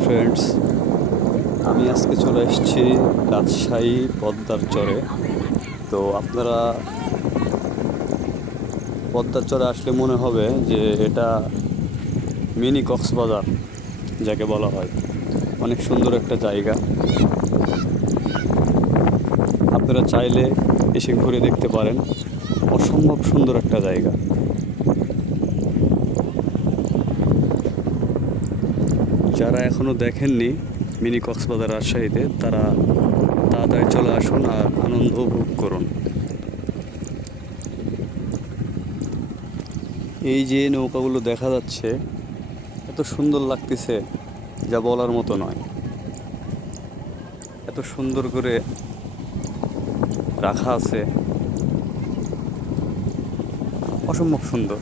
Friends আমি আজকে চলে এসেছি রাজশাহী পদ্মার চরে। তো আপনারা পদ্মার চরে আসলে মনে হবে যে এটা মিনি কক্সবাজার যাকে বলা হয়। অনেক সুন্দর একটা জায়গা। আপনারা চাইলে এসে ঘুরে দেখতে পারেন। অসম্ভব সুন্দর একটা জায়গা। যারা এখনও দেখেননি মিনি কক্সবাজার রাজশাহীতে, তারা তাড়াতাড়ি চলে আসুন আর আনন্দ উপভোগ করুন। এই যে নৌকাগুলো দেখা যাচ্ছে, এত সুন্দর লাগতেছে, যা বলার মতো নয়। এত সুন্দর করে রাখা আছে। অসম্ভব সুন্দর।